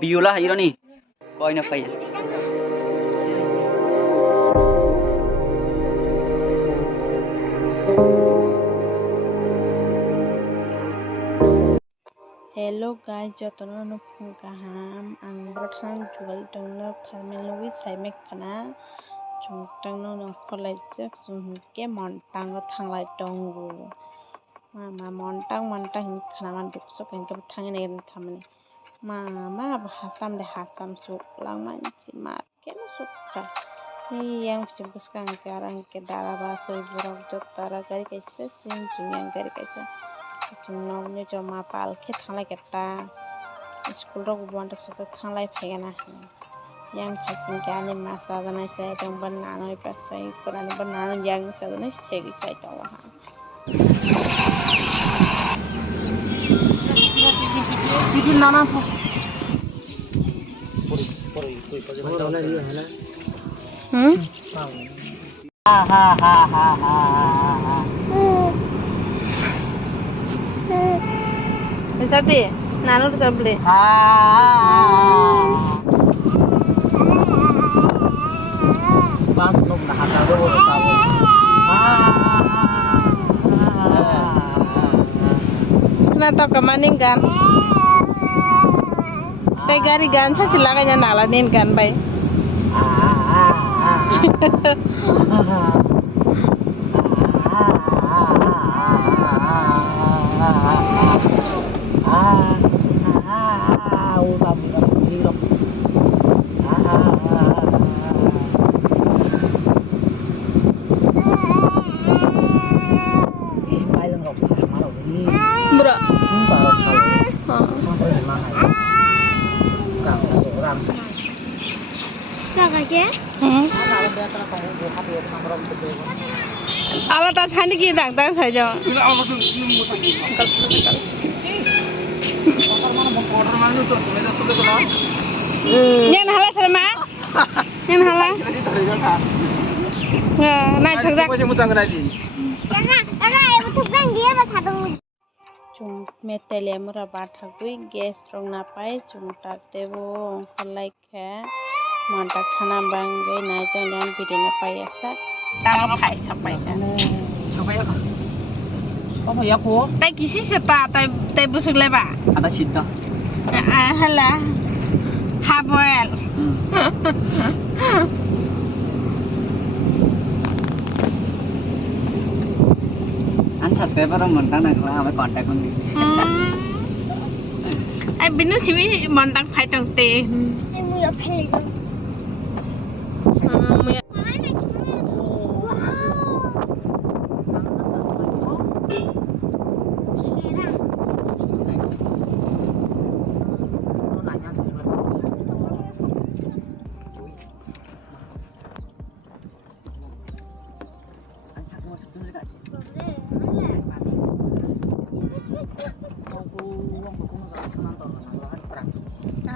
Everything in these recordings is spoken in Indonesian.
biulah iro nih koi na pay Hello guys, jotono no kaham ang berthang jual tengno family saimek kana chung tengno no kolai jak chung ke montang no thanglai tongo mama montang kana man dukso kan ke thangin ne thamani mama hasam de hasam su lang man si ma ke no sukha yang cembuskan ke arang ke daraba soi borok jotara gari kaisa sin juniang gari kaisa chung ne joma pal ke thanglai keta school rok bonta sa thanglai phegana yang khasin ke ani masa dana sai tong ban nanoi pak sai koran ban nanoi yang sa dana segi sai tong ha bikin nana po Sabdi, nanu sabdi. Pas belum nak ada dulu tahu. Kenapa kemaning kan? Tegari gan sa sila kanya nalanin kan bay. Bro. Ala ta chani ki dang dang sai jo. Nyen hala sarma. Nyen hala. Nai chakjak. Chung metele mura bathak dui gas rong na pai chung tak debo khalai kha monta khana bangai nai jang dan bidina pai asa tang phai sapai ka Coba ya. Apa ya po? tai kisi seta tai busuk leba Ada cinta. hala haboel An subscriber orang mentang nak kami kontak pun. ai binu simi montak phai tong te mu ya phai mu ya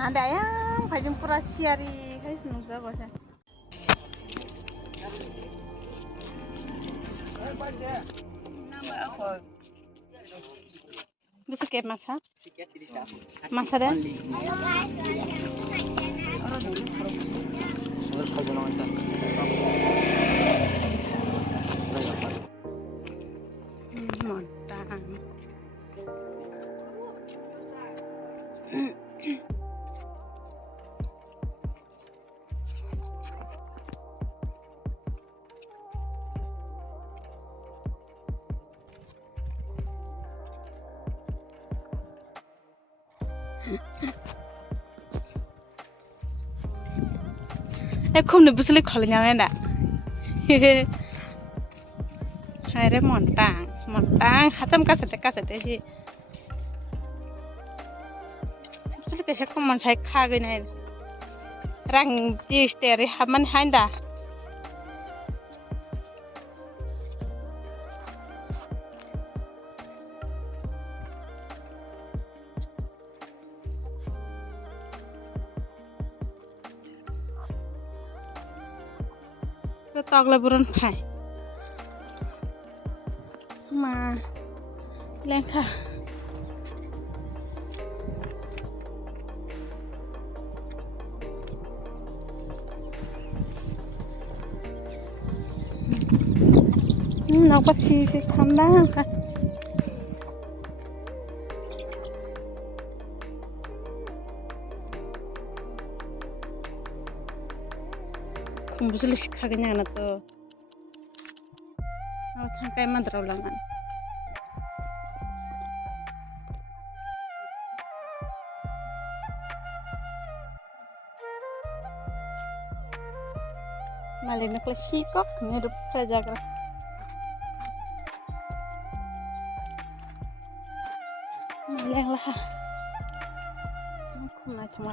ada ya kajum pura siari kai senung jago sa besok ke masa masa deh montang không được bứt lấy khỏi nhà này đã hay đấy mòn tang khá tâm cá sấu gì bứt lấy cái không mòn sai khá cái này răng đi steri haman handa tog là buron phải mà lên khả Nó bắt xì xì thăm đá hả? Không biết là khá cái nhà nào to. Nó thằng cái mà đâu làm ăn. Malah nak lesi kok, ngedup saja kan. Malah lah. Aku nak cuma.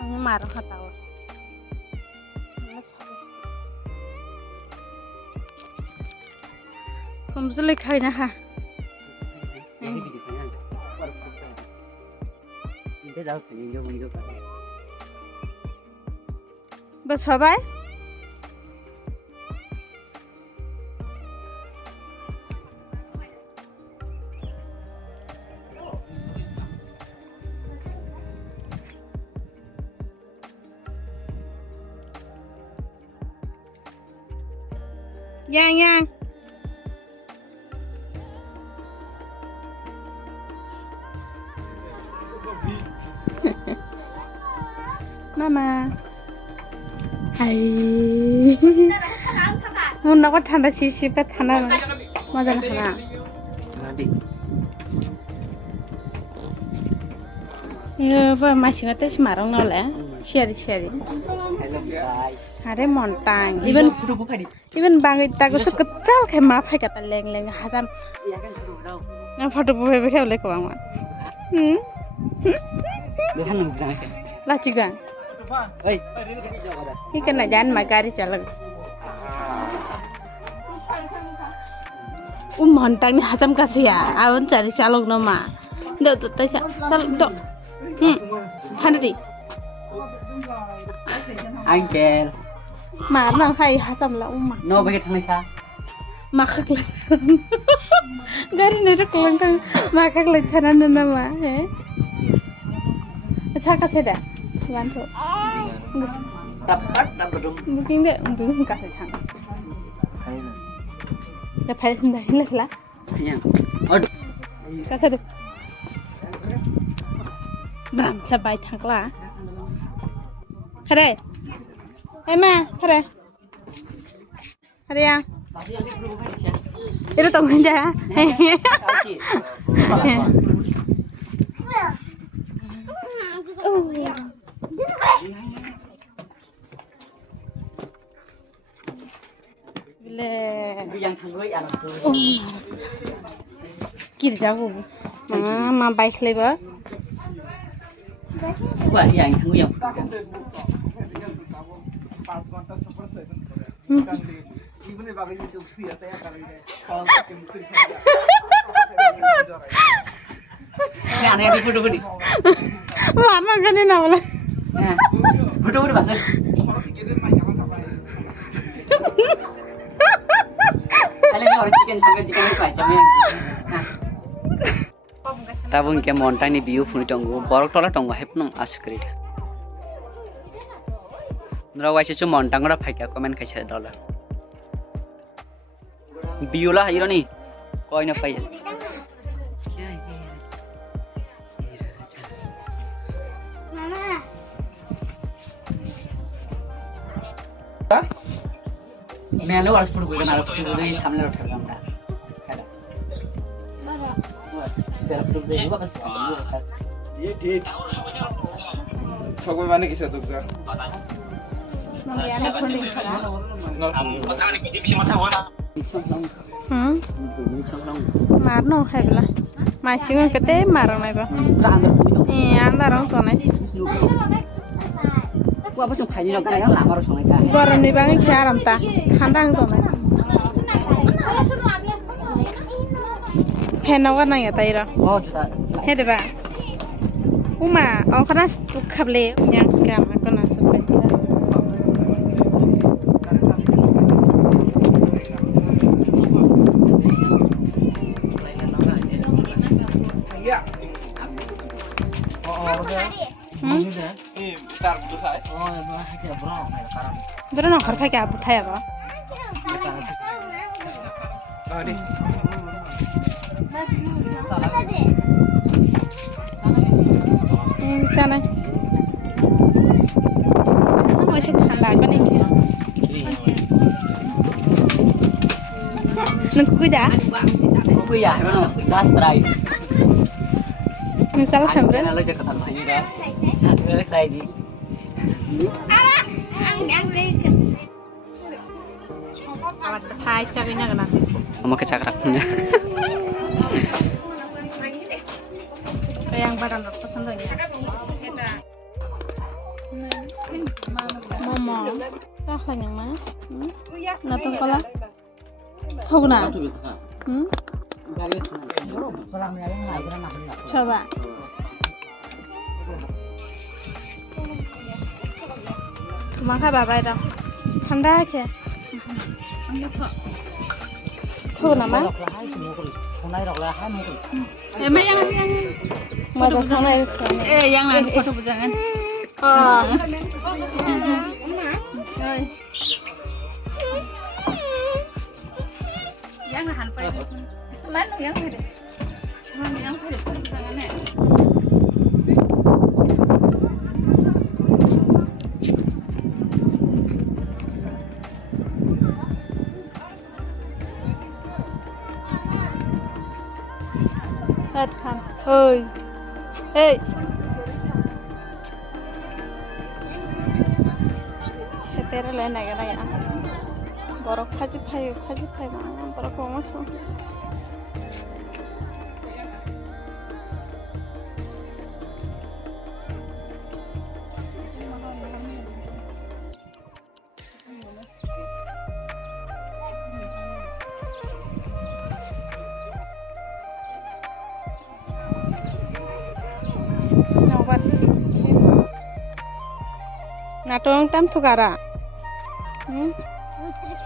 Ang marang katawa. Kung gusto lang kain na ha. Hindi daw pinyo pa. Bas সবাই Yang Mama Hai Mun nak thanda sisi pe thanda maza na khana Yo ba masih ngata semarang no la share Hello guys. Are montang even bangai tago so kecil kayak ma phai kata leng hazam Iya kan seru daw. na photo bu be kheu le ko ma Lihat nang bilang kan. la chiga Oi. ni kana jan ma gari chalag montang ni hazam ka sia awon cari chalok no ma do to ta sal do hanri Uncle. mà nang hai hazam la umma No bagi thang sa. makak lang gari nero kulang kang makak lang tanan na nama acha ka seda ganto Dapat dong. mungkin deh untuk ka thang ya phai hinda hilasla Iya. Od. ka seda bram sabai thangla khare ma khare khare ya itu tongin dah Yang thangoi ăn kiri jago ma bike lebar Gua yang thangoi yang. Ini aneh di foto di. Mama kan ini nama lah. Foto di bahasa. Kalian orang chicken apa aja men. Tabun ke mountain ni view funi tonggo, borok tola tonggo hepnong asukrit. Nora waisi cu mountain ora phai ka comment kaisa dollar. View lah iro ni. Koi na pai. मैं लोग आज फुट बोल रहा हूँ फुट बोल रही सामने उठा रहा हूँ क्या तेरा फुट बोल रहा बस ये ठीक सबको माने किसे तो सर मारनो है बोला मासिंग कते मारना है बा अंदर रंग तो नहीं apa cuma kayu nak kan lama harus संनाय dah. गरम नि बाङै खिया आराम ता थान्दा होजोंना फेनाव गारनाया ताइरा Oh, juta. हे देबा उमा अंखना खाबले yang गामा कना सुबाय Iya. Oh, udah. Ini bentar dulu saya. Oh, ya bro, sekarang. बेरो नखर फाय का बुथाया बा Oh, di. जाना एसे थान्दा पनि नों कुइदा Aku ya, emang sastrai. नों साला थांब्रे Saya lalu cakap tentang ini dah. Satu kali lagi. आवाज थाय चागिना गना Kamu kecakrak punya. yang badan aku sendiri mama tak hanya mah natang kala tahu na coba maka bapak itu ठंडा है क्या tahu nama Emang yang mata sana itu yang lain foto bujangan. oh Yang nahan pa. Mana yang ada? Yang ada foto bujangan eh. kan ơi ê sepeda lain lagi ya borok kaji payu mana borok masuk Natong tam tukara.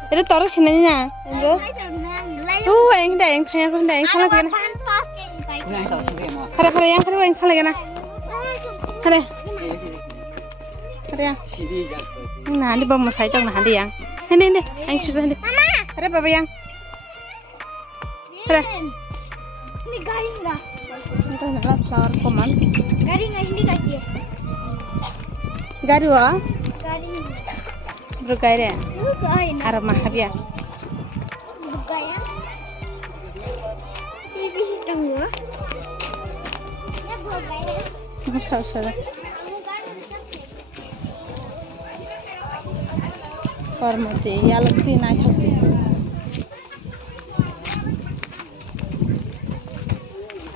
Itu taruh sini nya. Tuh, yang kaya kalau kan. Kare yang kare yang kalau kan. Kare. Kare yang. Nah, di bawah saya jauh nah di yang. Ini, yang sudah ini. Kare bapa yang. Kare. Ini garing enggak? Itu adalah flower common. Garing enggak ini kasih? Garu ah? Garing. Bergaya. Bukan. Arah mahabia. Bukan. TV tunggu. Ya bukan. Masa. Formati, ya lebih naik.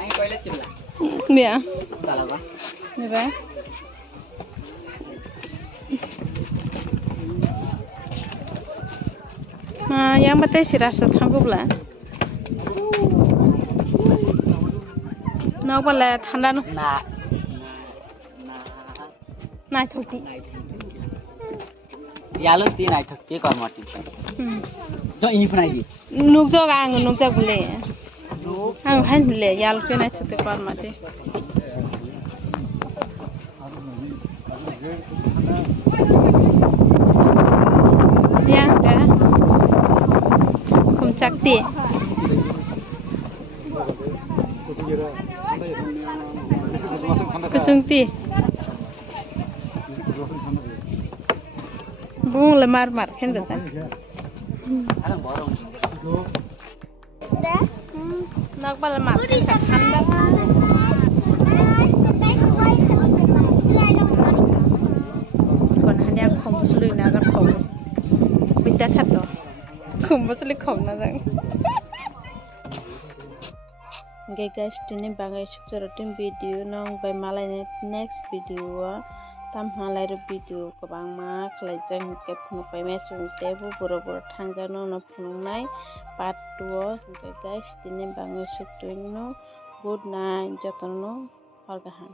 Anh quay lên chụp lại. Biar. Kalau apa? Biar. Yang betul sih rasa tangguh lah. Nak boleh thanda nu. Nah thukti. Ya lo tin naik thukti kau mati. Jo ini pun aja. Nukjok boleh. Ang kan boleh. Ya lo tin naik thukti kau mati. Yang dah. Cakti. Kecungti. Bung lemar kan betul. Alang borong. Dah. Nak lemar kan anda. Kon hanya komsului nagar kom. Bita satu. Komsului kom nagar. Okay guys, ini bagai sukses video nong by malai next video tamhalai video kwbangma khlaijak hingke phunukpai maya chungte bo borok thangjakno no phunuknai part 2 o hingke guys tini bangoi sutui no good night jotono no hor kaham.